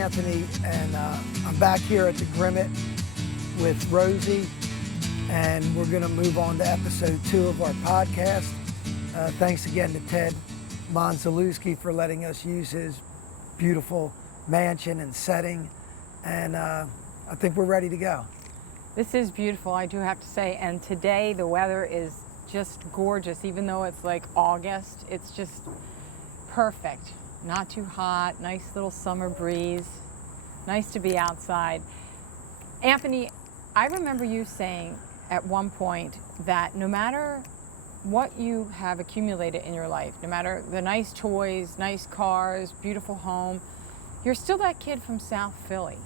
Anthony, and I'm back here at the Grimmett with Rosie, and we're going to move on to episode 2 of our podcast. Thanks again to Ted Monzalewski for letting us use his beautiful mansion and setting, and I think we're ready to go. This is beautiful, I do have to say, and today the weather is just gorgeous. Even though it's like August, it's just perfect. Not too hot, nice little summer breeze, nice to be outside. Anthony, I remember you saying at one point that no matter what you have accumulated in your life, no matter the nice toys, nice cars, beautiful home, you're still that kid from South Philly.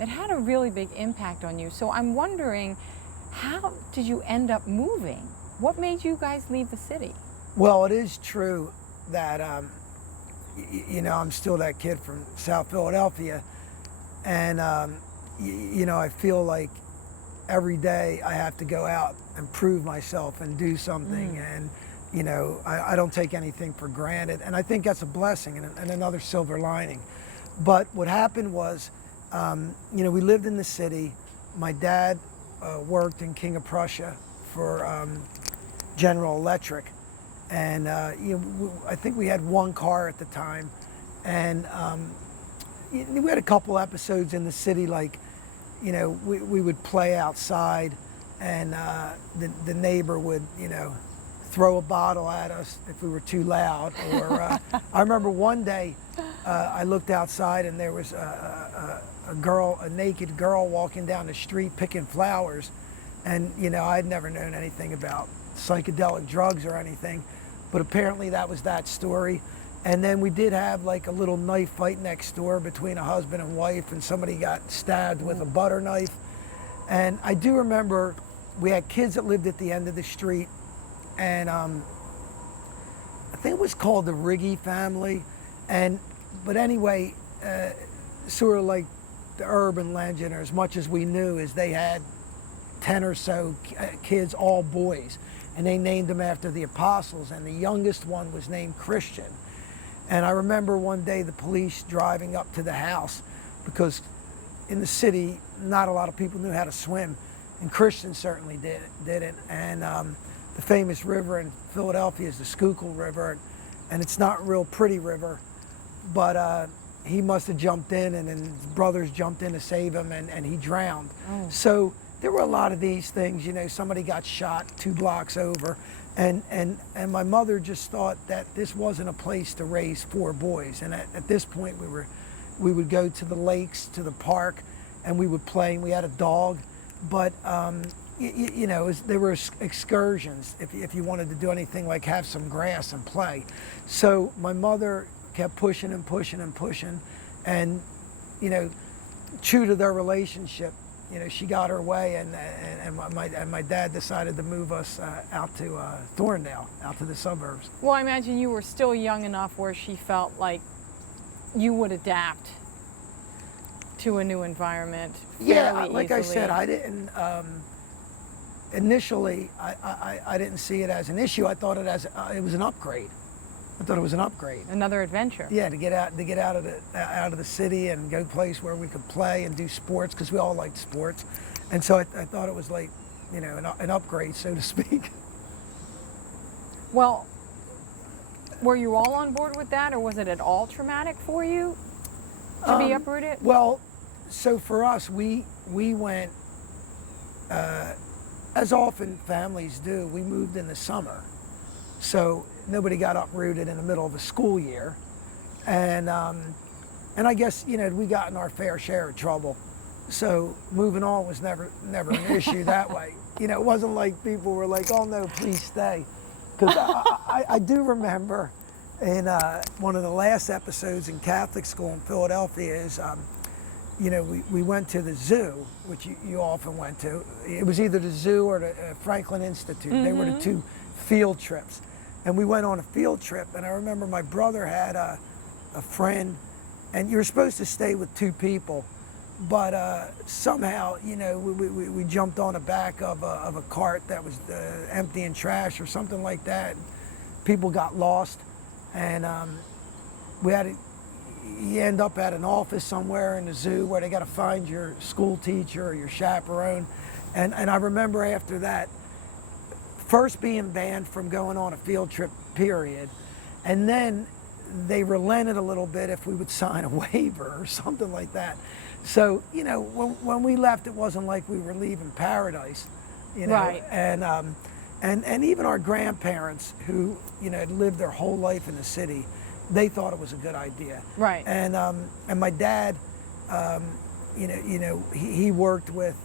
It had a really big impact on you. So I'm wondering, how did you end up moving? What made you guys leave the city? Well, it is true that I'm still that kid from South Philadelphia, and I feel like every day I have to go out and prove myself and do something, and I don't take anything for granted, and I think that's a blessing and another silver lining. But what happened was, we lived in the city. My dad worked in King of Prussia for General Electric. And I think we had one car at the time, and we had a couple episodes in the city, like, we would play outside, and the neighbor would, throw a bottle at us if we were too loud. Or I remember one day I looked outside and there was a naked girl walking down the street picking flowers, and I'd never known anything about psychedelic drugs or anything. But apparently that was that story. And then we did have like a little knife fight next door between a husband and wife, and somebody got stabbed with a butter knife. And I do remember we had kids that lived at the end of the street, and I think it was called the Riggy family. But anyway, sort of like the urban legend, or as much as we knew, is they had 10 or so kids, all boys. And they named them after the apostles, and the youngest one was named Christian. And I remember one day the police driving up to the house, because in the city not a lot of people knew how to swim, and Christian certainly didn't. And the famous river in Philadelphia is the Schuylkill River, and it's not a real pretty river, but he must have jumped in, and then his brothers jumped in to save him, and he drowned. So there were a lot of these things, somebody got shot 2 blocks over, and my mother just thought that this wasn't a place to raise 4 boys. And at this point we would go to the lakes, to the park, and we would play, and we had a dog, but there were excursions if you wanted to do anything like have some grass and play. So my mother kept pushing and pushing and pushing, and true to their relationship, she got her way, and my dad decided to move us out to Thorndale, out to the suburbs. Well, I imagine you were still young enough where she felt like you would adapt to a new environment fairly like easily. I said, I didn't, initially, I didn't see it as an issue. I thought it was an upgrade. I thought it was an upgrade. Another adventure. Yeah, to get out of the city and go place where we could play and do sports, because we all liked sports, and so I thought it was like, an upgrade, so to speak. Well, were you all on board with that, or was it at all traumatic for you to be uprooted? Well, so for us, we went, as often families do, we moved in the summer. So nobody got uprooted in the middle of a school year, and I guess we got in our fair share of trouble. So moving on was never an issue that way. It wasn't like people were like, "Oh no, please stay," because I do remember in one of the last episodes in Catholic school in Philadelphia is we went to the zoo, which you often went to. It was either the zoo or the Franklin Institute. They were the 2 field trips. And we went on a field trip, and I remember my brother had a friend, and you were supposed to stay with 2 people, but somehow, we jumped on the back of a cart that was emptying trash or something like that. People got lost, and we had to, you end up at an office somewhere in the zoo where they got to find your school teacher or your chaperone. And I remember after that, first being banned from going on a field trip, period. And then they relented a little bit if we would sign a waiver or something like that. So, you know, when we left, it wasn't like we were leaving paradise, you know. Right. And even our grandparents who, you know, had lived their whole life in the city, they thought it was a good idea. Right. And my dad, he worked with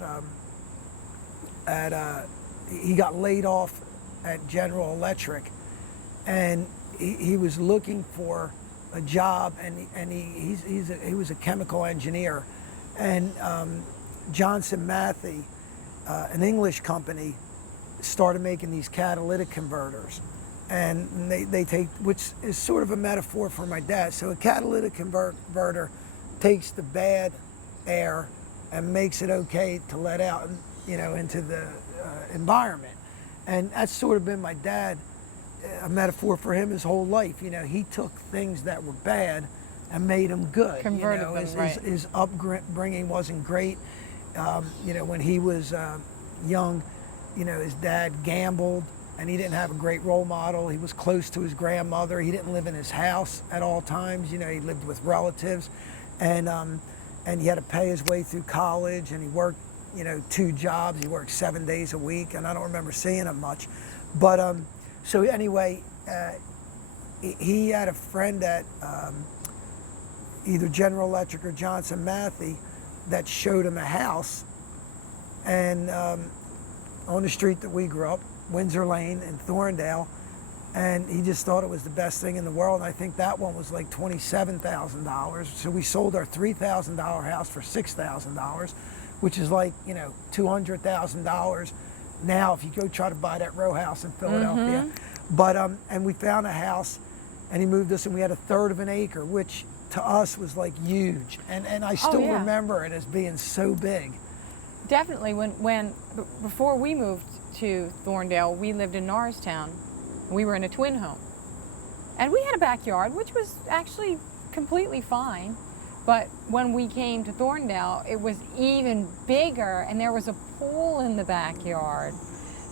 he got laid off at General Electric, and he was looking for a job, and he was a chemical engineer, and Johnson Matthey, an English company, started making these catalytic converters, and they take, which is sort of a metaphor for my dad. So a catalytic converter takes the bad air and makes it okay to let out, you know, into the environment. And that's sort of been my dad, a metaphor for him his whole life. You know, he took things that were bad and made them good. Converted you know, them, right. His upbringing wasn't great. You know, when he was young, you know, his dad gambled, and he didn't have a great role model. He was close to his grandmother. He didn't live in his house at all times. You know, he lived with relatives, and he had to pay his way through college, and he worked, you know, 2 jobs. He worked 7 days a week, and I don't remember seeing him much. But so anyway, he had a friend at either General Electric or Johnson Matthey that showed him a house, and on the street that we grew up, Windsor Lane in Thorndale, and he just thought it was the best thing in the world. And I think that one was like $27,000. So we sold our $3,000 house for $6,000, which is like, you know, $200,000 now if you go try to buy that row house in Philadelphia. But and we found a house, and he moved us, and we had 1/3 of an acre, which to us was like huge. And I still yeah. remember it as being so big. Definitely. Before we moved to Thorndale, we lived in Norristown. We were in a twin home, and we had a backyard, which was actually completely fine. But when we came to Thorndale, it was even bigger, and there was a pool in the backyard.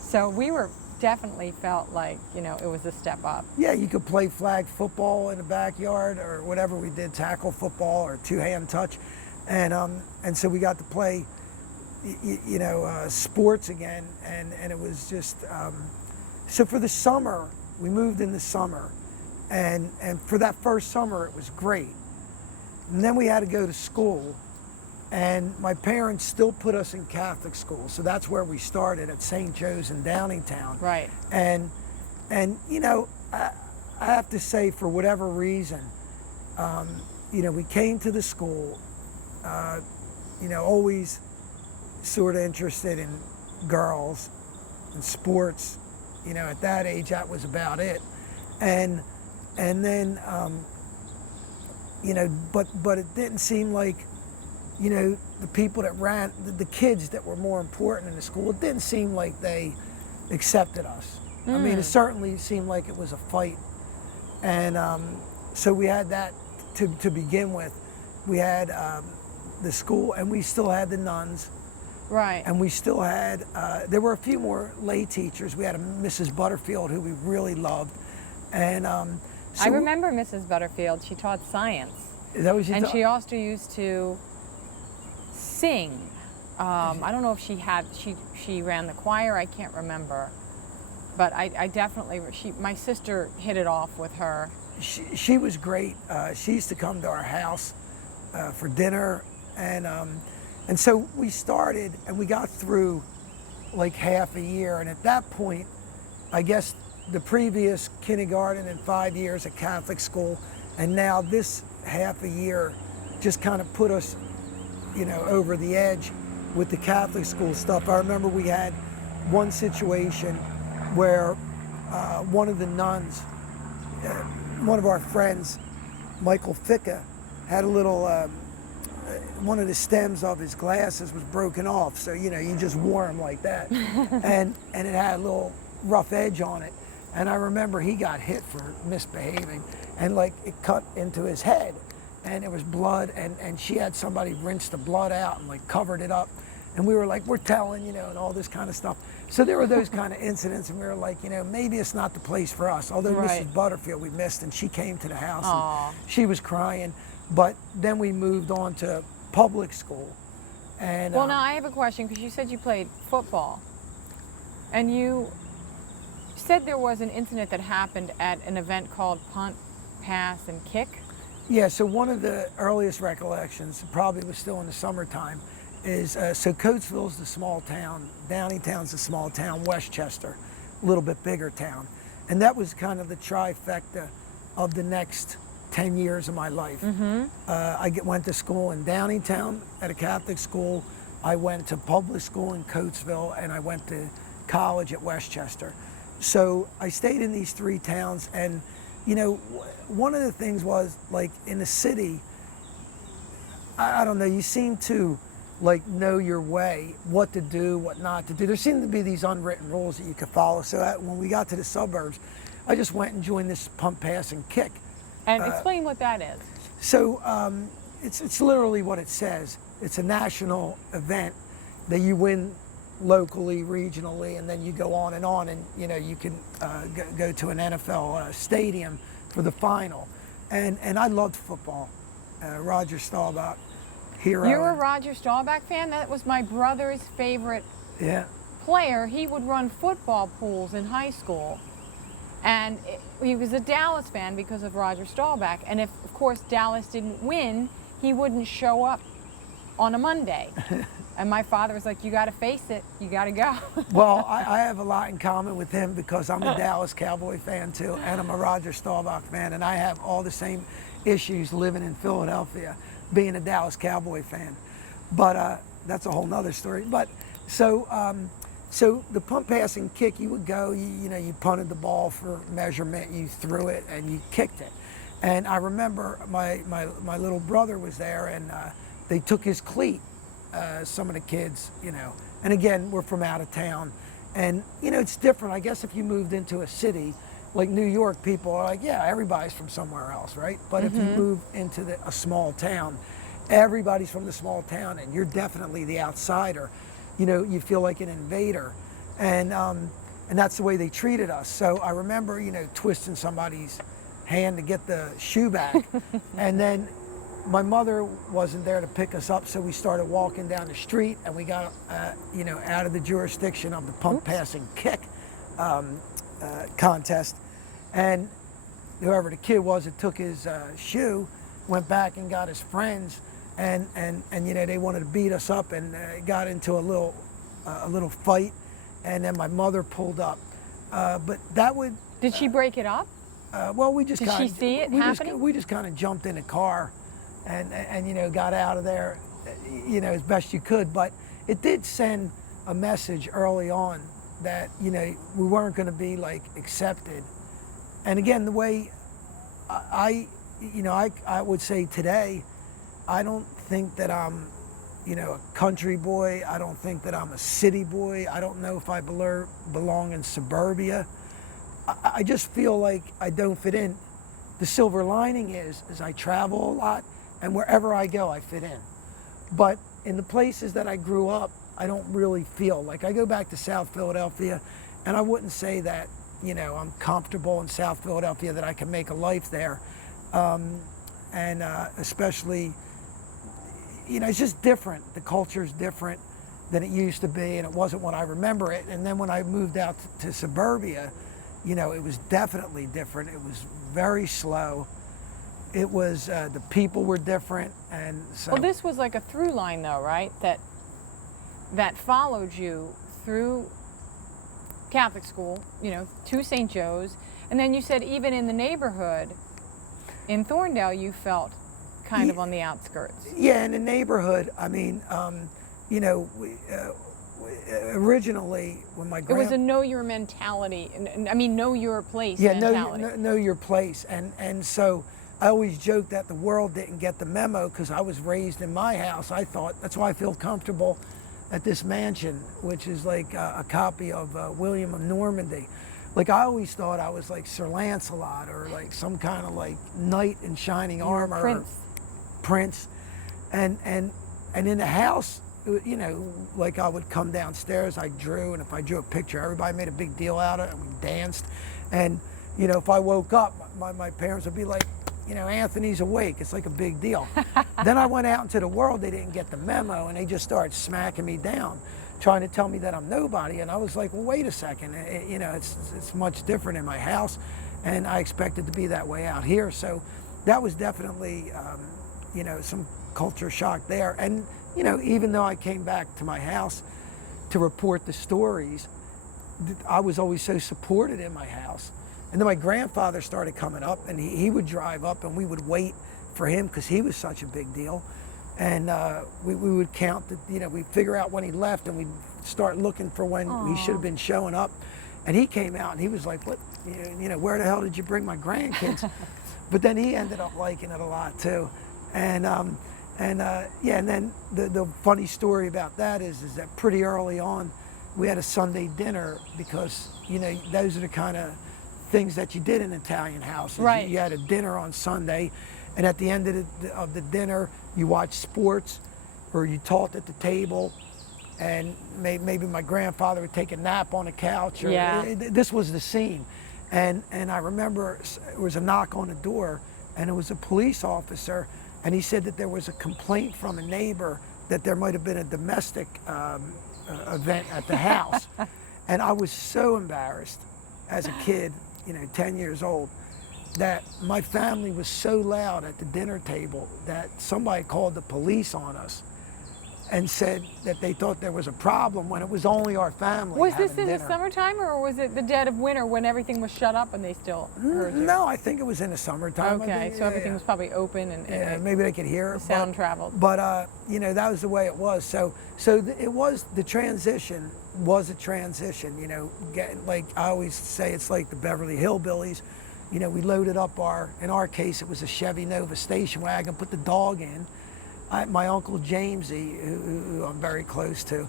So we definitely felt like, you know, it was a step up. Yeah, you could play flag football in the backyard or whatever we did, tackle football or two-hand touch, and so we got to play, you know, sports again, and it was just so for the summer we moved in the summer, and for that first summer it was great. And then we had to go to school, and my parents still put us in Catholic school, so that's where we started at St. Joe's in Downingtown. Right. And you know, I have to say, for whatever reason, you know, we came to the school, you know, always sort of interested in girls and sports. You know, at that age, that was about it. And then, you know, but it didn't seem like, you know, the people that ran, the kids that were more important in the school, it didn't seem like they accepted us. I mean, it certainly seemed like it was a fight. And so we had that to begin with. We had the school, and we still had the nuns. Right. And we still had, there were a few more lay teachers. We had a Mrs. Butterfield who we really loved. And so I remember Mrs. Butterfield. She taught science. Is that what she And taught? she also used to sing. I don't know if she ran the choir. I can't remember. But I definitely, my sister hit it off with her. She was great. She used to come to our house for dinner, and so we started, and we got through like half a year. And at that point, I guess the previous kindergarten and 5 years at Catholic school, and now this half a year just kind of put us, you know, over the edge with the Catholic school stuff. I remember we had one situation where one of the nuns, one of our friends, Michael Ficca, had a little, one of the stems of his glasses was broken off. So, you know, you just wore them like that. and it had a little rough edge on it. And I remember he got hit for misbehaving, and like it cut into his head. and there was blood, and she had somebody rinse the blood out and like covered it up. And we were like, we're telling, you know, and all this kind of stuff. So there were those kind of incidents, and we were like, you know, maybe it's not the place for us. Although Right. Mrs. Butterfield we missed, and she came to the house, Aw. and she was crying. But then we moved on to public school. And Well, now I have a question because you said you played football, and you said there was an incident that happened at an event called Punt, Pass, and Kick. yeah, so one of the earliest recollections, probably was still in the summertime, is so Coatesville's the small town, Downingtown's the small town, Westchester, a little bit bigger town. And that was kind of the trifecta of the next 10 years of my life. Went to school in Downingtown at a Catholic school. I went to public school in Coatesville, and I went to college at Westchester. So I stayed in these three towns, and you know, one of the things was like in the city, I don't know, you seem to like know your way, what to do, what not to do. There seemed to be these unwritten rules that you could follow. So when we got to the suburbs, I just went and joined this Punt, Pass, and Kick. And explain what that is. So it's literally what it says. It's a national event that you win locally, regionally, and then you go on, and you know you can go to an NFL stadium for the final. And I loved football. Roger Staubach, hero. You're a Roger Staubach fan? That was my brother's favorite Yeah. player. He would run football pools in high school. And he was a Dallas fan because of Roger Staubach. And if, of course, Dallas didn't win, he wouldn't show up on a Monday. And my father was like, you got to face it. You got to go. Well, I have a lot in common with him because I'm a Dallas Cowboy fan too, and I'm a Roger Staubach fan, and I have all the same issues living in Philadelphia, being a Dallas Cowboy fan. But that's a whole nother story. But so the punt, pass, and kick, you would go, you know, you punted the ball for measurement, you threw it, and you kicked it. And I remember my little brother was there, and they took his cleat, some of the kids, you know. And again, we're from out of town. And, you know, it's different. I guess if you moved into a city, like New York, people are like, yeah, everybody's from somewhere else, right? But if you move into a small town, everybody's from the small town, and you're definitely the outsider. You know, you feel like an invader. And that's the way they treated us. So I remember, you know, twisting somebody's hand to get the shoe back. And then my mother wasn't there to pick us up, so we started walking down the street, and we got, you know, out of the jurisdiction of the punt, pass, and kick contest. And whoever the kid was that took his shoe went back and got his friends, and you know, they wanted to beat us up, and got into a little fight, and then my mother pulled up. But that would. Did she break it up? Well, we just Did kinda, she see it happening? We just kind of jumped in the car, and you know, got out of there, you know, as best you could. But it did send a message early on that, you know, we weren't going to be like accepted. And again, the way I would say today, I don't think that I'm, you know, a country boy. I don't think that I'm a city boy. I don't know if I belong in suburbia. I just feel like I don't fit in. The silver lining is I travel a lot, and wherever I go, I fit in. But in the places that I grew up, I don't really feel like. I go back to South Philadelphia, and I wouldn't say that, you know, I'm comfortable in South Philadelphia, that I can make a life there. Especially, you know, it's just different. The culture is different than it used to be, and it wasn't what I remember it. And then when I moved out to suburbia, you know, it was definitely different. It was very slow. It was, the people were different, and so. Well, this was like a through line, though, right? That followed you through Catholic school, you know, to St. Joe's, and then you said even in the neighborhood in Thorndale, you felt kind of on the outskirts. Yeah, in the neighborhood, I mean, you know, originally when my It was a know your mentality, I mean, know your place mentality. know your place, and so I always joke that the world didn't get the memo because I was raised in my house. I thought that's why I feel comfortable at this mansion, which is like a copy of William of Normandy. Like I always thought I was like Sir Lancelot or like some kind of like knight in shining armor. Prince. prints, and in the house, you know, like I would come downstairs, I drew, and if I drew a picture, everybody made a big deal out of it, and we danced, and you know, if I woke up, my parents would be like, you know, Anthony's awake. It's like a big deal. Then I went out into the world. They didn't get the memo, and they just started smacking me down, trying to tell me that I'm nobody. And I was like, well, wait a second. You know, it's much different in my house, and I expected to be that way out here. So that was definitely, you know, some culture shock there. And you know, even though I came back to my house to report the stories, I was always so supported in my house. And then my grandfather started coming up, and he would drive up, and we would wait for him because he was such a big deal. And we would count, you know, we'd figure out when he left, and we'd start looking for when he should have been showing up. And he came out, and he was like, what, you know, where the hell did you bring my grandkids? But then he ended up liking it a lot too. And yeah, and then the funny story about that is that pretty early on, we had a Sunday dinner because, you know, those are the kind of things that you did in Italian houses. Right. You had a dinner on Sunday, and at the end of the dinner, you watched sports, or you talked at the table, and maybe my grandfather would take a nap on the couch. Or this was the scene. And I remember there was a knock on the door, and it was a police officer, and he said that there was a complaint from a neighbor that there might have been a domestic event at the house. And I was so embarrassed as a kid, you know, 10 years old, that my family was so loud at the dinner table that somebody called the police on us and said that they thought there was a problem when it was only our family. Was this in dinner. the summertime, or was it the dead of winter when everything was shut up and they still heard you? No, I think it was in the summertime. Okay, so everything was probably open and maybe they could hear it. The sound traveled. But you know, that was the way it was. So it was, the transition was a transition. You know, like I always say, it's like the Beverly Hillbillies. You know, we loaded up in our case, it was a Chevy Nova station wagon, put the dog in. My Uncle Jamesy, who I'm very close to,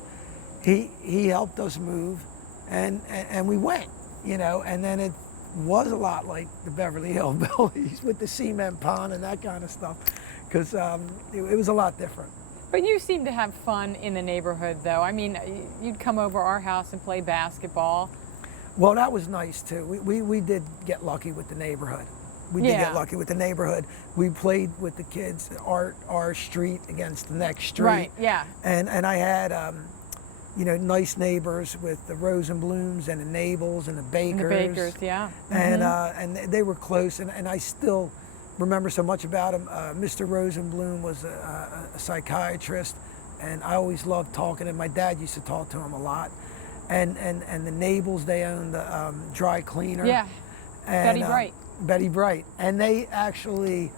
he helped us move, and we went, you know, and then it was a lot like the Beverly Hillbillies with the cement pond and that kind of stuff, because it was a lot different. But you seem to have fun in the neighborhood, though. I mean, you'd come over our house and play basketball. Well, that was nice too. We did get lucky with the neighborhood. We did get lucky with the neighborhood. We played with the kids, our street against the next street. Right, yeah. And I had, you know, nice neighbors with the Rosenblums and the Nabels and the Bakers. And the Bakers, yeah. And they were close, and I still remember so much about them. Mr. Rosenblum was a psychiatrist, and I always loved talking to him. My dad used to talk to him a lot. And the Nabels, they owned the dry cleaner. Yeah, and, Betty Bright. Betty Bright, and they actually,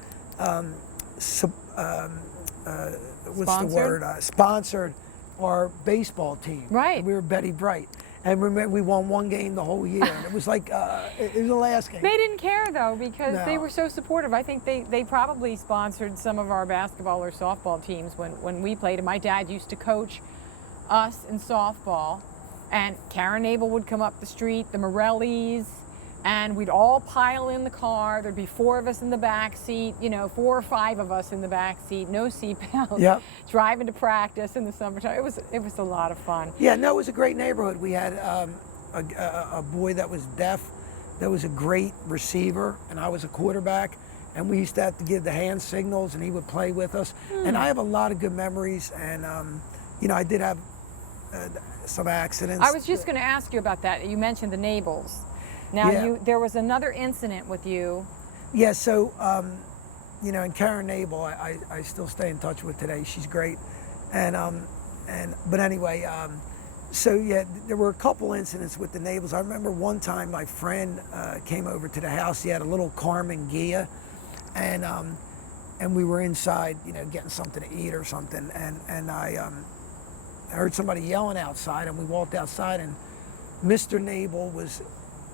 sponsored our baseball team. Right. We were Betty Bright, and we won one game the whole year. And it was like it was the last game. They didn't care though, because they were so supportive. I think they probably sponsored some of our basketball or softball teams when we played. And my dad used to coach us in softball, and Karen Abel would come up the street, the Morellis, and we'd all pile in the car. There'd be 4 of us in the back seat, you know, 4 or 5 of us in the back seat, no seatbelts, driving to practice in the summertime. It was a lot of fun. Yeah, no, it was a great neighborhood. We had a boy that was deaf, that was a great receiver, and I was a quarterback, and we used to have to give the hand signals, and he would play with us. And I have a lot of good memories, and you know, I did have some accidents. I was just going to ask you about that. You mentioned the Nabels. Now, there was another incident with you. Yeah, so, you know, and Karen Abel, I still stay in touch with today. She's great. But anyway, so yeah, there were a couple incidents with the Nabels. I remember one time my friend came over to the house. He had a little Carmen Ghia, and we were inside, you know, getting something to eat or something. And I heard somebody yelling outside, and we walked outside, and Mr. Nabel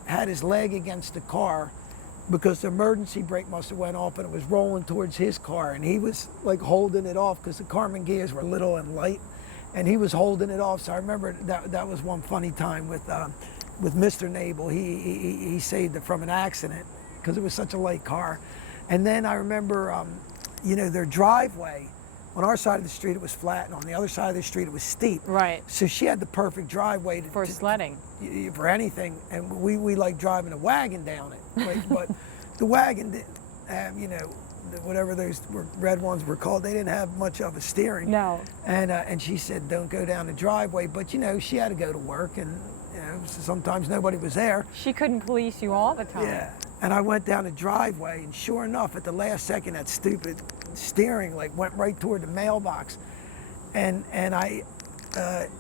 had his leg against the car because the emergency brake must have went off, and it was rolling towards his car, and he was like holding it off because the Carmen Ghias were little and light, and he was holding it off. So I remember that was one funny time with Mr. Nabel. He saved it from an accident because it was such a light car. And then I remember you know, their driveway, on our side of the street it was flat, and on the other side of the street it was steep. Right. So she had the perfect driveway For sledding. for anything, and we like driving a wagon down it. Like, but the wagon didn't have, you know, whatever those red ones were called, they didn't have much of a steering. No. And she said, don't go down the driveway. But, you know, she had to go to work, and, you know, sometimes nobody was there. She couldn't police you all the time. Yeah. And I went down the driveway, and sure enough, at the last second, that stupid steering like went right toward the mailbox. And I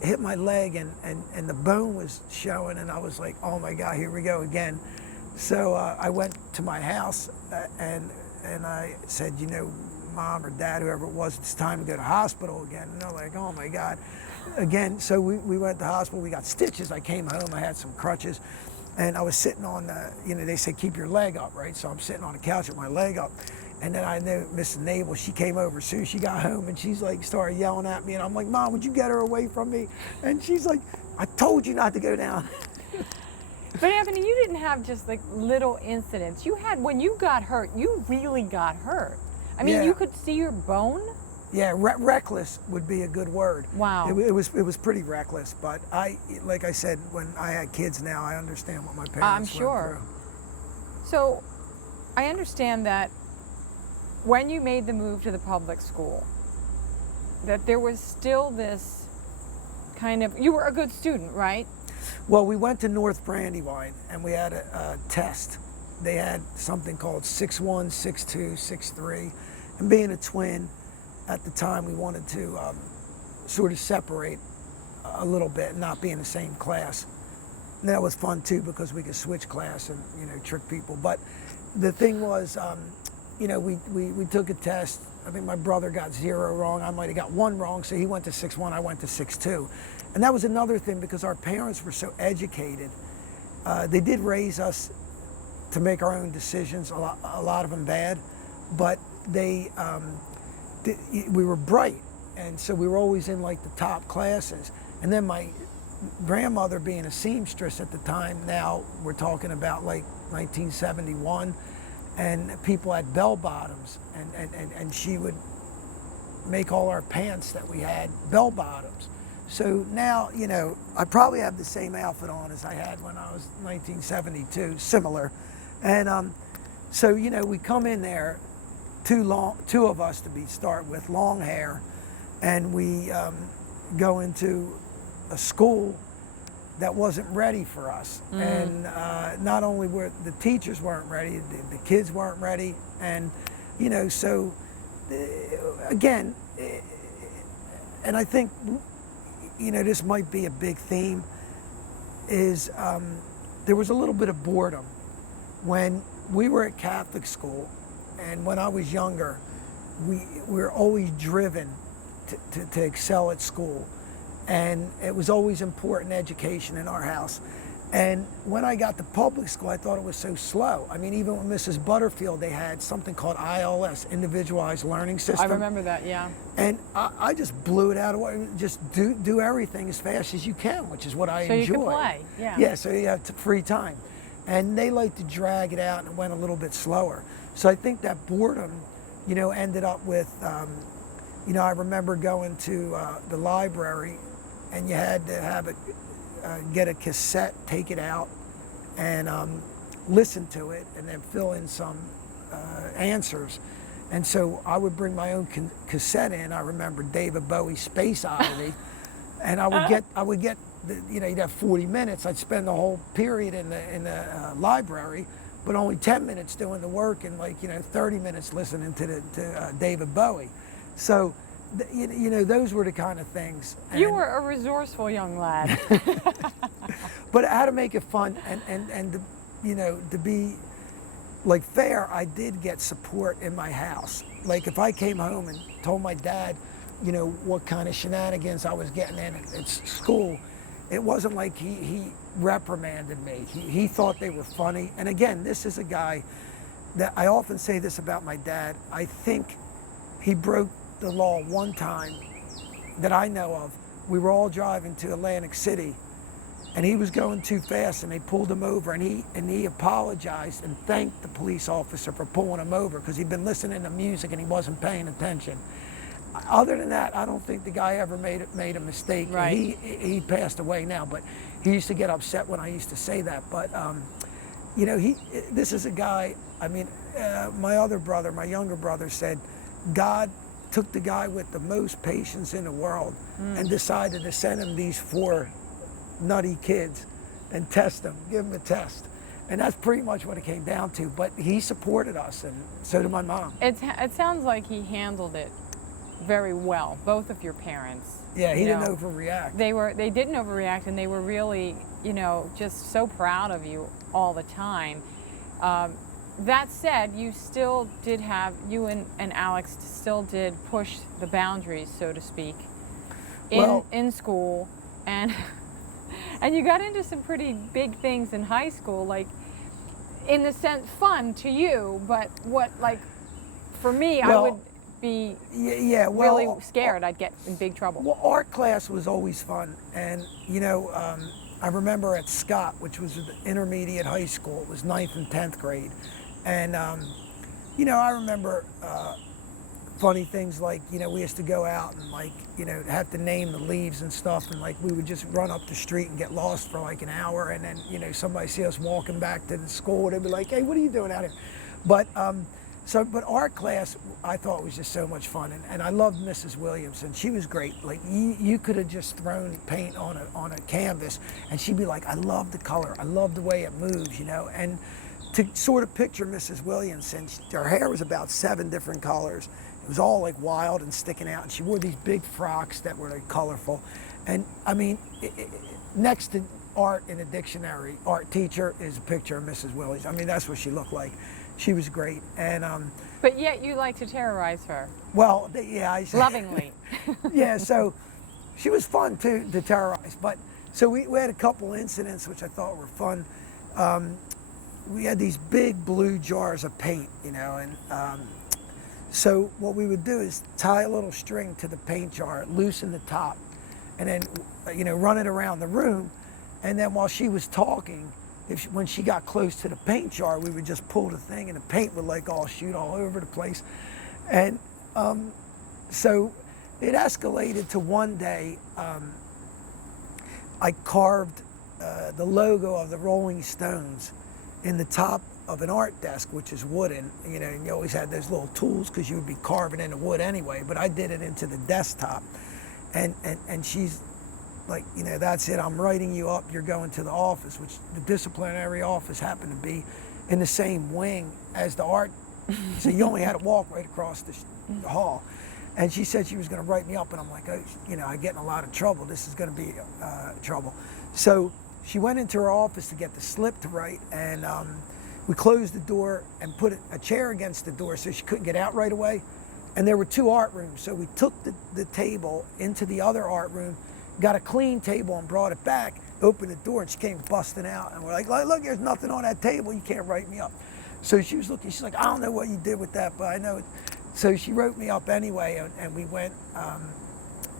hit my leg, and the bone was showing, and I was like, oh my God, here we go again. So I went to my house, and I said, you know, Mom or Dad, whoever it was, it's time to go to hospital again. And they're like, oh my God, again. So we went to hospital, we got stitches. I came home, I had some crutches, and I was sitting on the, you know, they said, keep your leg up, right? So I'm sitting on the couch with my leg up. And then I know Mrs. Nabel, she came over as soon as she got home, and she's like, started yelling at me, and I'm like, Mom, would you get her away from me? And she's like, I told you not to go down. But Anthony, you didn't have just like little incidents. You had, when you got hurt, you really got hurt. I mean, Yeah. you could see your bone. Yeah, reckless would be a good word. Wow. It was pretty reckless, but like I said, when I had kids now, I understand what my parents I'm went sure. through. So I understand that when you made the move to the public school, that there was still this kind of, you were a good student, right? Well, we went to North Brandywine, and we had a test. They had something called 6'1", 6'2", 6'3", and being a twin, at the time we wanted to sort of separate a little bit, not be in the same class. And that was fun too, because we could switch class and, you know, trick people. But the thing was, you know, we took a test. I think my brother got 0 wrong. I might have got 1 wrong, so he went to 6'1", I went to 6'2". And that was another thing, because our parents were so educated. They did raise us to make our own decisions, a lot of them bad, but we were bright, and so we were always in like the top classes. And then my grandmother, being a seamstress at the time, now we're talking about like 1971, and people had bell bottoms, and she would make all our pants that we had bell bottoms. So now, you know, I probably have the same outfit on as I had when I was 1972, similar. And so, you know, we come in there, two of us to start with, long hair, and we go into a school that wasn't ready for us. And not only were the teachers weren't ready, the kids weren't ready. And, you know, so again, and I think, you know, this might be a big theme, is there was a little bit of boredom. When we were at Catholic school, and when I was younger, we were always driven to excel at school. And it was always important, education in our house. And when I got to public school, I thought it was so slow. I mean, even with Mrs. Butterfield, they had something called ILS, Individualized Learning System. I remember that, yeah. And I just blew it out of the way. Just do everything as fast as you can, which is what I enjoy. So you could play, yeah. Yeah, so you have free time. And they like to drag it out, and it went a little bit slower. So I think that boredom, you know, ended up with, you know, I remember going to the library, and you had to have it, get a cassette, take it out, and listen to it, and then fill in some answers. And so I would bring my own cassette in. I remember David Bowie's Space Oddity, and I would get you know, you'd have 40 minutes. I'd spend the whole period in the library, but only 10 minutes doing the work, and like, you know, 30 minutes listening to David Bowie. So, you know, those were the kind of things. You were a resourceful young lad. But how to make it fun, and to, you know, to be like fair, I did get support in my house. Like if I came home and told my dad, you know, what kind of shenanigans I was getting in at school, it wasn't like he reprimanded me. He thought they were funny. And again, this is a guy that, I often say this about my dad, I think he broke the law one time that I know of. We were all driving to Atlantic City, and he was going too fast, and they pulled him over, and he apologized and thanked the police officer for pulling him over because he'd been listening to music and he wasn't paying attention. Other than that, I don't think the guy ever made a mistake. Right. He passed away now, but he used to get upset when I used to say that. But you know, this is a guy. I mean, my other brother, my younger brother, said God took the guy with the most patience in the world and decided to send him these 4 nutty kids and test them, give them a test. And that's pretty much what it came down to. But he supported us, and so did my mom. It sounds like he handled it very well, both of your parents. Yeah, he You didn't know, overreact. They didn't overreact, and they were really, you know, just so proud of you all the time. That said, you still did have, you and Alex still did push the boundaries, so to speak, in school, and and you got into some pretty big things in high school, like, in the sense, fun to you, but what, like, for me, I would be really scared I'd get in big trouble. Well, art class was always fun, and you know, I remember at Scott, which was the intermediate high school, it was 9th and 10th grade, and you know, I remember funny things like, you know, we used to go out and, like, you know, have to name the leaves and stuff, and like we would just run up the street and get lost for like an hour, and then, you know, somebody see us walking back to the school, they'd be like, hey, what are you doing out here? But but art class, I thought was just so much fun, and I loved Mrs. Williamson. She was great. Like, you could have just thrown paint on a canvas, and she'd be like, I love the color, I love the way it moves, you know. And to sort of picture Mrs. Williamson, her hair was about 7 different colors. It was all like wild and sticking out, and she wore these big frocks that were like colorful. And I mean, next to art in a dictionary, art teacher is a picture of Mrs. Williams. I mean, that's what she looked like. She was great. And But yet you like to terrorize her. well, yeah, Lovingly. yeah, so she was fun too to terrorize. But so we had a couple incidents which I thought were fun. We had these big blue jars of paint, you know, and so what we would do is tie a little string to the paint jar, loosen the top, and then, you know, run it around the room. And then while she was talking, when she got close to the paint jar, we would just pull the thing, and the paint would like all shoot all over the place. And so it escalated to one day, I carved the logo of the Rolling Stones in the top of an art desk, which is wooden, you know, and you always had those little tools because you would be carving into wood anyway, but I did it into the desktop. And she's like, you know, that's it, I'm writing you up, you're going to the office, which the disciplinary office happened to be in the same wing as the art. So you only had to walk right across the hall. And she said she was going to write me up, and I'm like, oh, you know, I get in a lot of trouble. This is going to be trouble. So she went into her office to get the slip to write, and we closed the door and put a chair against the door so she couldn't get out right away. And there were 2 art rooms, so we took the table into the other art room, got a clean table and brought it back, opened the door, and she came busting out. And we're like, look, there's nothing on that table, you can't write me up. So she was looking, she's like, I don't know what you did with that, but I know it. So she wrote me up anyway, and we went,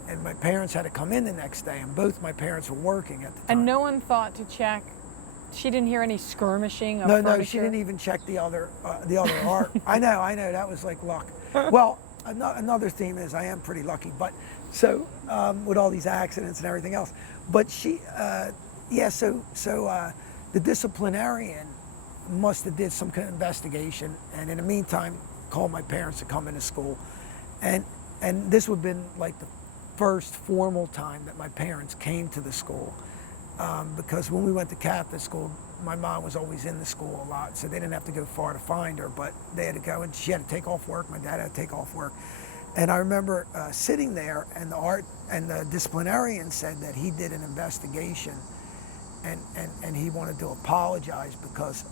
and my parents had to come in the next day, and both my parents were working at the time. And no one thought to check? She didn't hear any skirmishing of No, furniture? she didn't even check the other art. I know, that was like luck. Well, another theme is I am pretty lucky, but so with all these accidents and everything else. But she, so the disciplinarian must have did some kind of investigation, and in the meantime, called my parents to come into school, and this would have been like the first formal time that my parents came to the school, because when we went to Catholic school, my mom was always in the school a lot, so they didn't have to go far to find her, but they had to go, and she had to take off work, my dad had to take off work. And I remember sitting there, and the disciplinarian said that he did an investigation, and he wanted to apologize because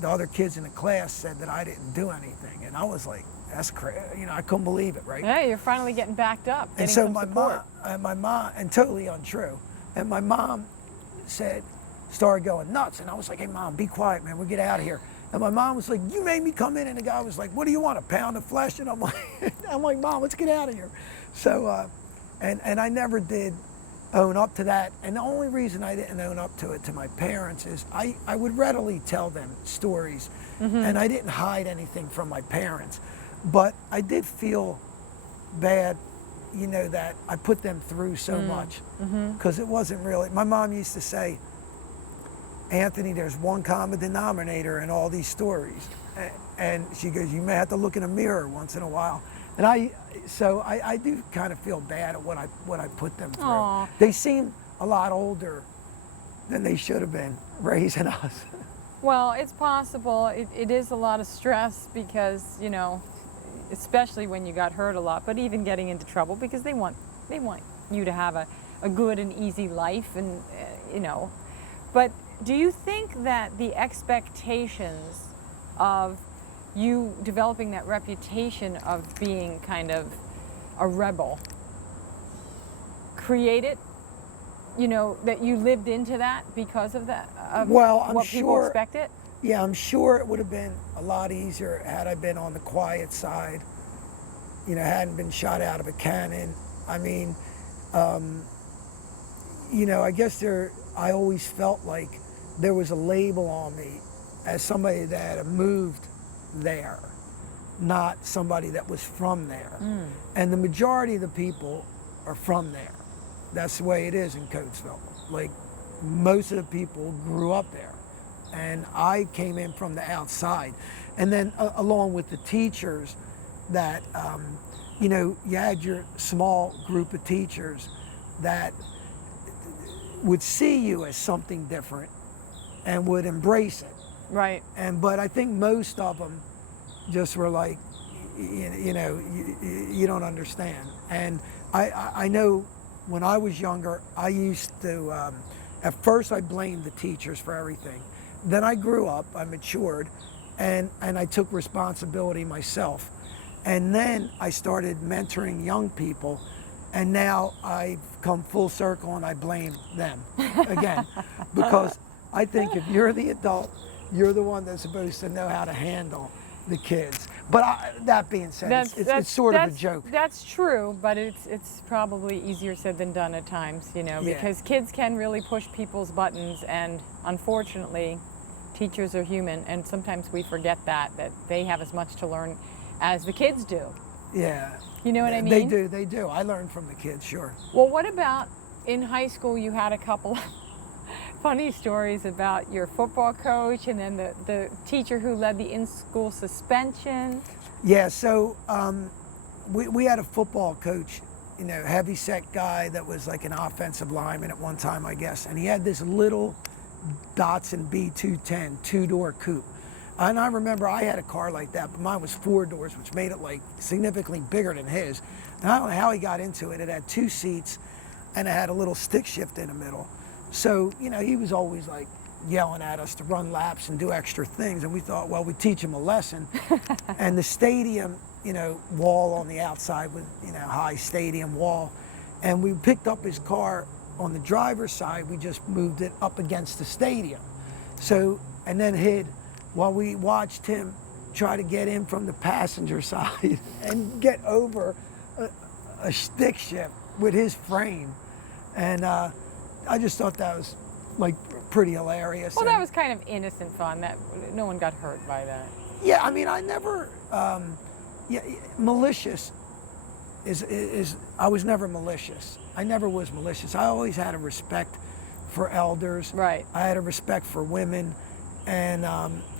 the other kids in the class said that I didn't do anything, and I was like, that's crazy, you know, I couldn't believe it, right? Yeah, you're finally getting backed up, And so my mom, and totally untrue, and my mom started going nuts, and I was like, hey Mom, be quiet, man, we'll get out of here. And my mom was like, you made me come in, and the guy was like, what do you want, a pound of flesh? And I'm like, Mom, let's get out of here. So, and I never did own up to that. And the only reason I didn't own up to it to my parents is I would readily tell them stories, and I didn't hide anything from my parents. But I did feel bad, you know, that I put them through so much, because it wasn't really. My mom used to say, Anthony, there's one common denominator in all these stories. And she goes, you may have to look in a mirror once in a while. And I do kind of feel bad at what I put them through. Aw. They seem a lot older than they should have been raising us. Well, it's possible. It is a lot of stress because, you know, especially when you got hurt a lot, but even getting into trouble because they want you to have a good and easy life, and you know. But do you think that the expectations of you developing that reputation of being kind of a rebel created, you know, that you lived into that because of that, of Well, I'm what people sure- expected? Yeah, I'm sure it would have been a lot easier had I been on the quiet side, you know, hadn't been shot out of a cannon. I mean, you know, I guess I always felt like there was a label on me as somebody that had moved there, not somebody that was from there. And the majority of the people are from there. That's the way it is in Coatesville. Like, most of the people grew up there. And I came in from the outside. And then along with the teachers that, you know, you had your small group of teachers that would see you as something different and would embrace it. Right. But I think most of them just were like, you know, you don't understand. And I know when I was younger, I used to, at first I blamed the teachers for everything. Then I grew up, I matured, and I took responsibility myself. And then I started mentoring young people, and now I've come full circle and I blame them again. Because I think if you're the adult, you're the one that's supposed to know how to handle the kids. But that being said, it's sort of a joke. That's true, but it's probably easier said than done at times, you know, Yeah. because kids can really push people's buttons, and unfortunately, teachers are human, and sometimes we forget that they have as much to learn as the kids do. Yeah. You know what I They mean? do, they do. I learned from the kids, sure. Well, what about in high school? You had a couple funny stories about your football coach, and then the teacher who led the in-school suspension. Yeah, so we had a football coach, you know, heavy-set guy that was like an offensive lineman at one time, I guess. And he had this little Datsun B210 two-door coupe. And I remember I had a car like that, but mine was 4 doors, which made it like significantly bigger than his. And I don't know how he got into it. It had 2 seats, and it had a little stick shift in the middle. So, you know, he was always like yelling at us to run laps and do extra things. And we thought, well, we'd teach him a lesson. And the stadium, you know, wall on the outside was, you know, high stadium wall. And we picked up his car on the driver's side. We just moved it up against the stadium. So, and then hid while we watched him try to get in from the passenger side and get over a stick shift with his frame. And I just thought that was like pretty hilarious. Well, And- that was kind of innocent fun. That no one got hurt by that. Yeah, I mean, I never, malicious is, I was never malicious. I never was malicious. I always had a respect for elders. Right. I had a respect for women. And,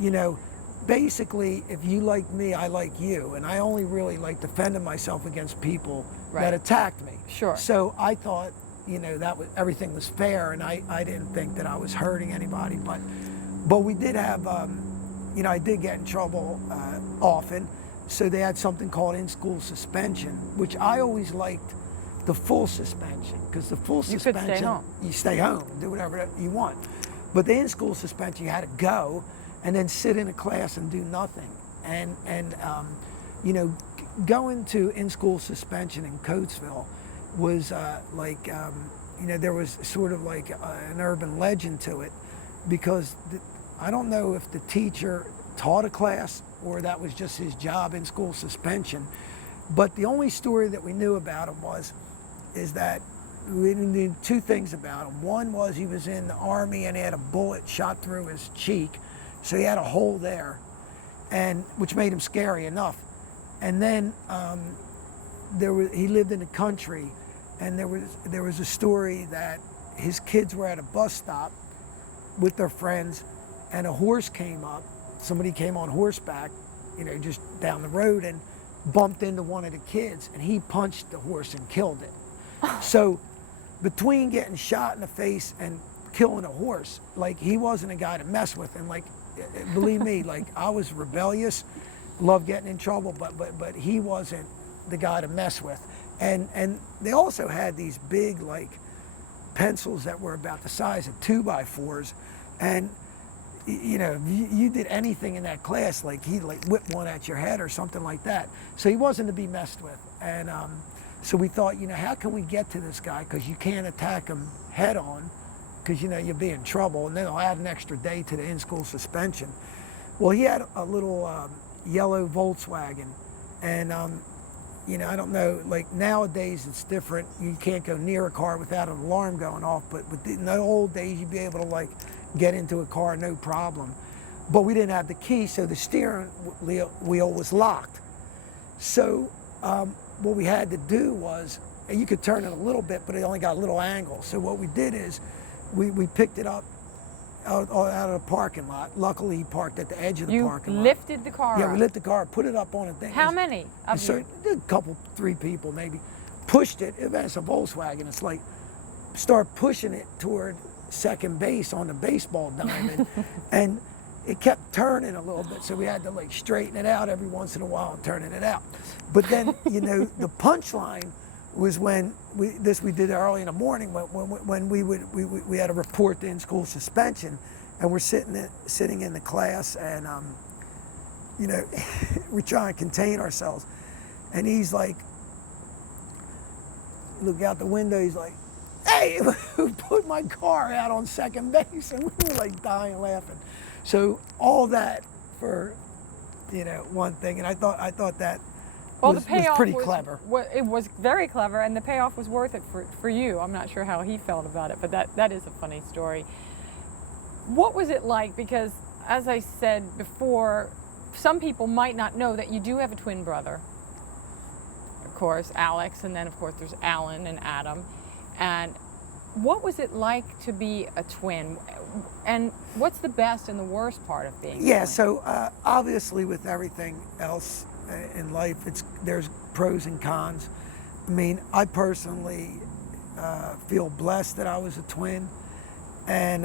you know, basically, if you like me, I like you. And I only really like defending myself against people Right. that attacked me. Sure. So I thought, you know, that was, everything was fair, and I didn't think that I was hurting anybody. But we did have, you know, I did get in trouble often. So they had something called in-school suspension, which I always liked the full suspension, because the full You could suspension, stay home. you stay home, do whatever you want. But the in-school suspension, you had to go and then sit in a class and do nothing. And you know, going to in-school suspension in Coatesville was like, you know, there was sort of like an urban legend to it, because I don't know if the teacher taught a class or that was just his job, in school suspension. But the only story that we knew about him is that we knew two things about him. One was he was in the Army and he had a bullet shot through his cheek, so he had a hole there, and which made him scary enough. And then he lived in the country, and there was a story that his kids were at a bus stop with their friends, and a horse came up. Somebody came on horseback, just down the road, and bumped into one of the kids, and he punched the horse and killed it. So between getting shot in the face and killing a horse, like, he wasn't a guy to mess with. And like, believe me, like, I was rebellious, loved getting in trouble, but he wasn't the guy to mess with. And they also had these big, like, pencils that were about the size of 2x4s, and if you did anything in that class, like, he'd like whip one at your head or something like that. So he wasn't to be messed with. And so we thought, how can we get to this guy? Because you can't attack him head on, because you'll be in trouble, and then they'll add an extra day to the in-school suspension. Well, he had a little yellow Volkswagen, and I don't know, like, nowadays it's different. You can't go near a car without an alarm going off, but in the old days, you'd be able to, like, get into a car no problem. But we didn't have the key, so the steering wheel was locked. So what we had to do was, and you could turn it a little bit, but it only got a little angle. So what we did is we picked it up out of the parking lot. Luckily, he parked at the edge of the parking lot. You lifted the car Yeah, up. we lifted the car, put it up on a thing. How many of So you? a couple, 3 people maybe. Pushed it. It's a Volkswagen. It's like, start pushing it toward second base on the baseball diamond, and it kept turning a little bit, so we had to, like, straighten it out every once in a while and turning it out. But then, the punchline was when we did early in the morning when we had to report the in-school suspension, and we're sitting in the class, and we're trying to contain ourselves, and he's like, look out the window, he's like, "Hey, who put my car out on second base?" And we were like dying laughing. So all that for, one thing, and I thought that was pretty clever. It was very clever, and the payoff was worth it for you. I'm not sure how he felt about it, but that is a funny story. What was it like? Because, as I said before, some people might not know that you do have a twin brother. Of course, Alex, and then of course there's Alan and Adam. And what was it like to be a twin? And what's the best and the worst part of being a twin? So obviously with everything else in life, there's pros and cons. I mean, I personally feel blessed that I was a twin, and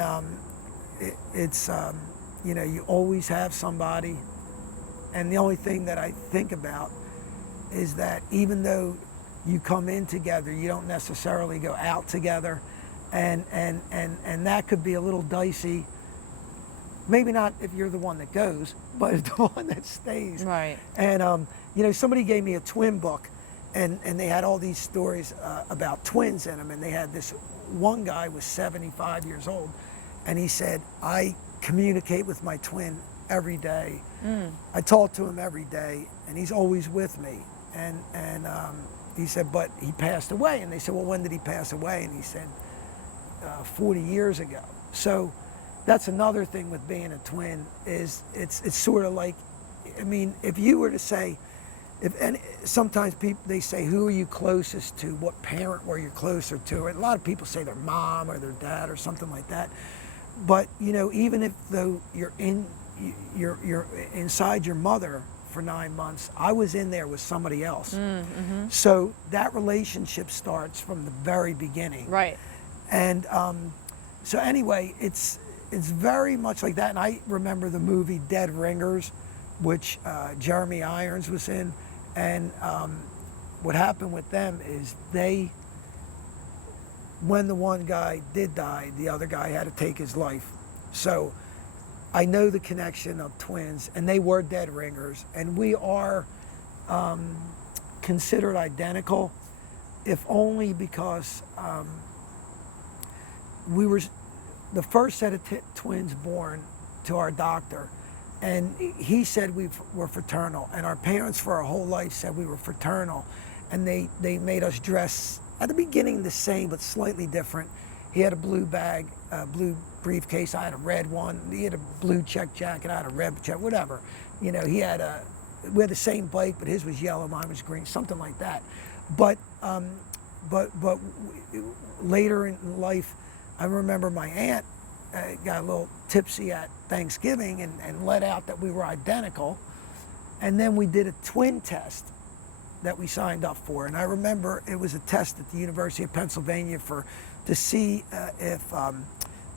you always have somebody, and the only thing that I think about is that even though you come in together, you don't necessarily go out together, and that could be a little dicey. Maybe not if you're the one that goes, but the one that stays. Right. And somebody gave me a twin book, and they had all these stories about twins in them, and they had this one guy was 75 years old, and he said, "I communicate with my twin every day. I talk to him every day, and he's always with me." And he said, but he passed away. And they said, "Well, when did he pass away?" And he said, 40 years ago. So that's another thing with being a twin, is it's sort of like, I mean, if you were to say, sometimes people, they say, who are you closest to? What parent were you closer to? And a lot of people say their mom or their dad or something like that. But even if though you're inside your mother for 9 months, I was in there with somebody else. So that relationship starts from the very beginning. Right. And so anyway, it's very much like that. And I remember the movie Dead Ringers, which Jeremy Irons was in. And what happened with them is when the one guy did die, the other guy had to take his life. So I know the connection of twins, and they were dead ringers, and we are considered identical, if only because we were the first set of twins born to our doctor, and he said we were fraternal, and our parents for our whole life said we were fraternal, and they made us dress at the beginning the same, but slightly different. He had a blue bag, a blue briefcase. I had a red one. He had a blue check jacket. I had a red check, whatever. You know, we had the same bike, but his was yellow, mine was green, something like that. But later in life, I remember my aunt got a little tipsy at Thanksgiving and let out that we were identical. And then we did a twin test that we signed up for. And I remember it was a test at the University of Pennsylvania to see if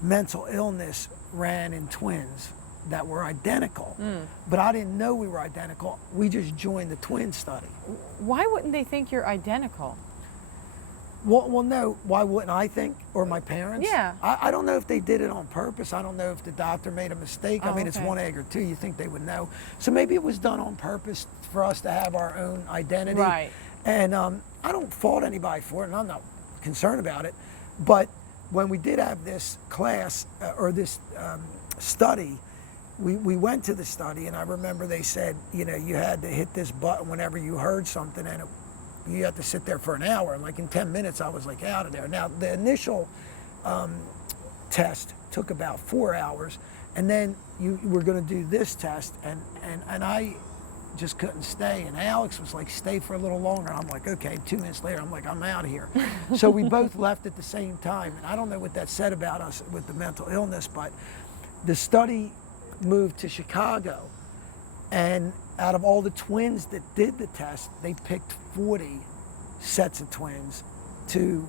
mental illness ran in twins that were identical. But I didn't know we were identical. We just joined the twin study. Why wouldn't they think you're identical? Well, no. Why wouldn't I think, or my parents? Yeah. I don't know if they did it on purpose. I don't know if the doctor made a mistake. I Oh, mean, it's okay. one egg or two. You think they would know. So maybe it was done on purpose for us to have our own identity. Right. And I don't fault anybody for it, and I'm not concerned about it. But when we did have this class or this study, we went to the study, and I remember they said, you know, you had to hit this button whenever you heard something, and you had to sit there for an hour. And like in 10 minutes, I was like out of there. Now, the initial test took about 4 hours, and then you were going to do this test, and I just couldn't stay. And Alex was like, stay for a little longer. I'm like, okay. 2 minutes later, I'm like, I'm out of here. So we both left at the same time. And I don't know what that said about us with the mental illness, but the study moved to Chicago. And out of all the twins that did the test, they picked 40 sets of twins to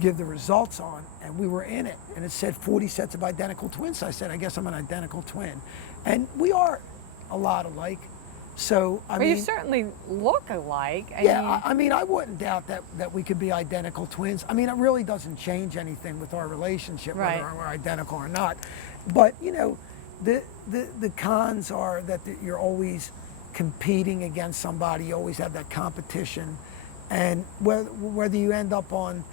give the results on, and we were in it. And it said 40 sets of identical twins. So I said, I guess I'm an identical twin. And we are a lot alike. So, I Well, mean, you certainly look alike. I mean, I wouldn't doubt that we could be identical twins. I mean, it really doesn't change anything with our relationship, Right. whether we're identical or not. But, you know, the cons are that you're always competing against somebody. You always have that competition. And whether you end up on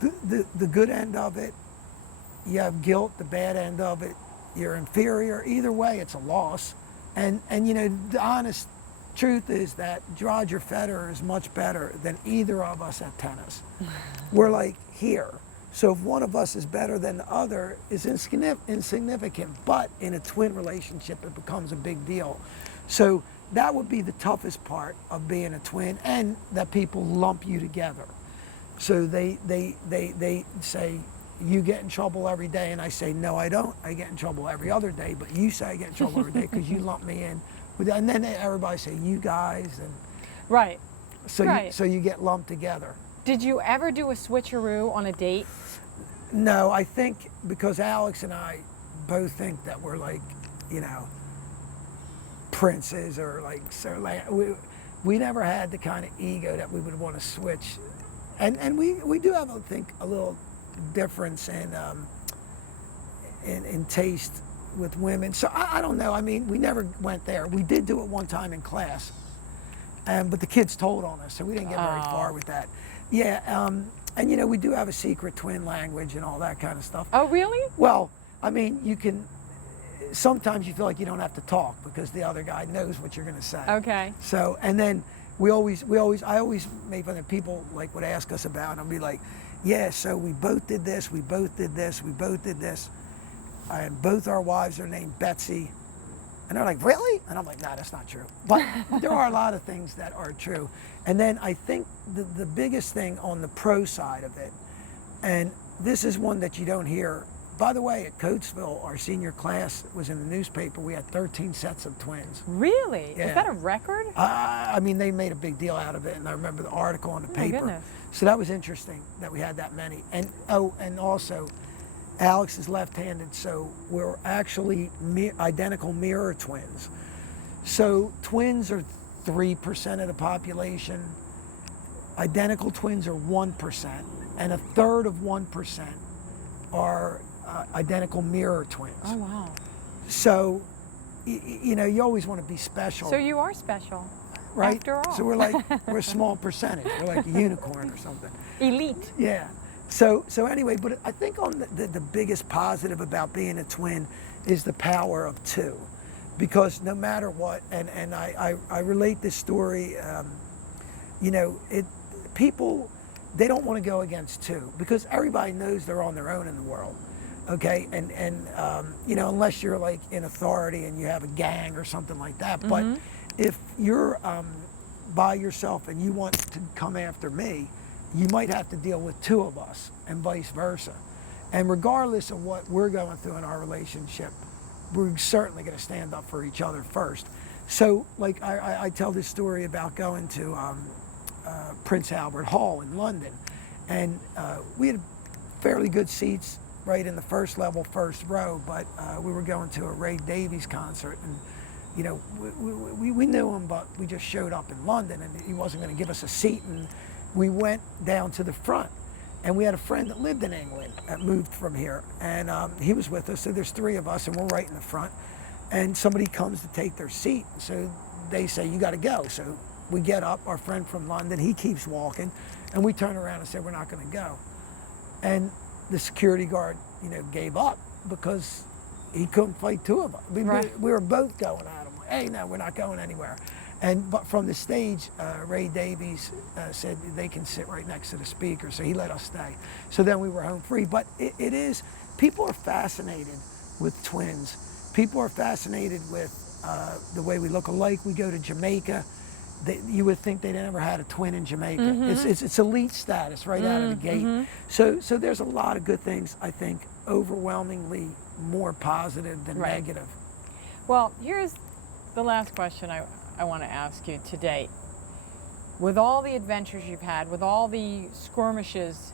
the good end of it, you have guilt, the bad end of it, you're inferior. Either way, it's a loss. And you know, the honest truth is that Roger Federer is much better than either of us at tennis. We're like here. So if one of us is better than the other is insignificant, but in a twin relationship, it becomes a big deal. So that would be the toughest part of being a twin, and that people lump you together. So they say, you get in trouble every day, and I say, no, I don't. I get in trouble every other day, but you say I get in trouble every day because you lump me in. And then everybody say, you guys, and Right. so Right. so you get lumped together. Did you ever do a switcheroo on a date? No, I think because Alex and I both think that we're like, you know, princes or like, so like we never had the kind of ego that we would want to switch. And we do have, I think, a little difference in taste with women. So I don't know. I mean, we never went there. We did do it one time in class, but the kids told on us, so we didn't get very far with that. Yeah, and you know, we do have a secret twin language and all that kind of stuff. Oh, really? Well, I mean, you can. Sometimes you feel like you don't have to talk because the other guy knows what you're going to say. Okay. So, and then I always make fun of people like would ask us about, and I'll be like, yeah, so we both did this, we both did this, we both did this, and both our wives are named Betsy. And they're like, really? And I'm like, nah, that's not true. But there are a lot of things that are true. And then I think the biggest thing on the pro side of it, and this is one that you don't hear. By the way, at Coatesville, our senior class was in the newspaper. We had 13 sets of twins. Really? Yeah. Is that a record? I mean, they made a big deal out of it, and I remember the article in the my paper. goodness. So that was interesting that we had that many. And and also, Alex is left-handed, so we're actually identical mirror twins. So twins are 3% of the population. Identical twins are 1%, and a third of 1% are identical mirror twins. Oh, wow. So, you know, you always want to be special. So you are special. Right? After all. So we're a small percentage. We're like a unicorn or something. Elite. Yeah. So anyway, but I think on the biggest positive about being a twin is the power of two. Because no matter what, and I relate this story, you know, people they don't want to go against two because everybody knows they're on their own in the world. Okay, and you know, unless you're like in authority and you have a gang or something like that. But if you're by yourself and you want to come after me, you might have to deal with two of us and vice versa. And regardless of what we're going through in our relationship, we're certainly going to stand up for each other first. So, like, I tell this story about going to Prince Albert Hall in London, and we had fairly good seats right in the first level, first row, but we were going to a Ray Davies concert, and you know, we knew him, but we just showed up in London, and he wasn't going to give us a seat, and we went down to the front. And we had a friend that lived in England that moved from here, and he was with us. So there's three of us, and we're right in the front. And somebody comes to take their seat, so they say, "You got to go." So we get up. Our friend from London, he keeps walking, and we turn around and say, "We're not going to go." And the security guard, you know, gave up because he couldn't fight two of us. We were both going at him. Hey, no, we're not going anywhere. But from the stage, Ray Davies said they can sit right next to the speaker, so he let us stay. So then we were home free. But it is, people are fascinated with twins. People are fascinated with the way we look alike. We go to Jamaica. You would think they never had a twin in Jamaica. It's elite status right out of the gate. So there's a lot of good things, I think, overwhelmingly more positive than negative. Well, here's the last question I want to ask you today. With all the adventures you've had, with all the skirmishes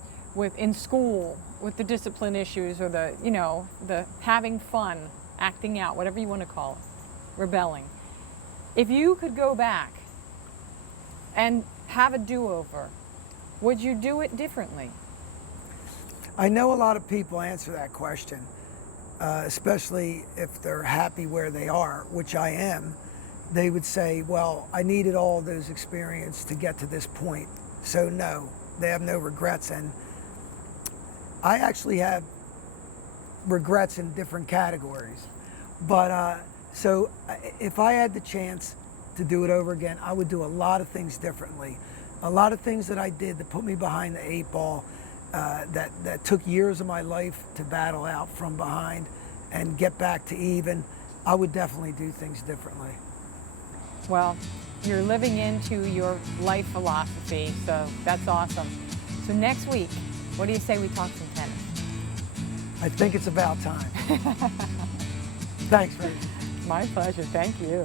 in school, with the discipline issues, or the, you know, the having fun, acting out, whatever you want to call it, rebelling. If you could go back and have a do-over, would you do it differently? I know a lot of people answer that question, especially if they're happy where they are, which I am. They would say, well, I needed all those experience to get to this point. So no, they have no regrets. And I actually have regrets in different categories. But so if I had the chance to do it over again, I would do a lot of things differently. A lot of things that I did that put me behind the eight ball, that took years of my life to battle out from behind and get back to even, I would definitely do things differently. Well, you're living into your life philosophy, so that's awesome. So next week, what do you say we talk some tennis? I think it's about time. Thanks, Rachel. My pleasure. Thank you.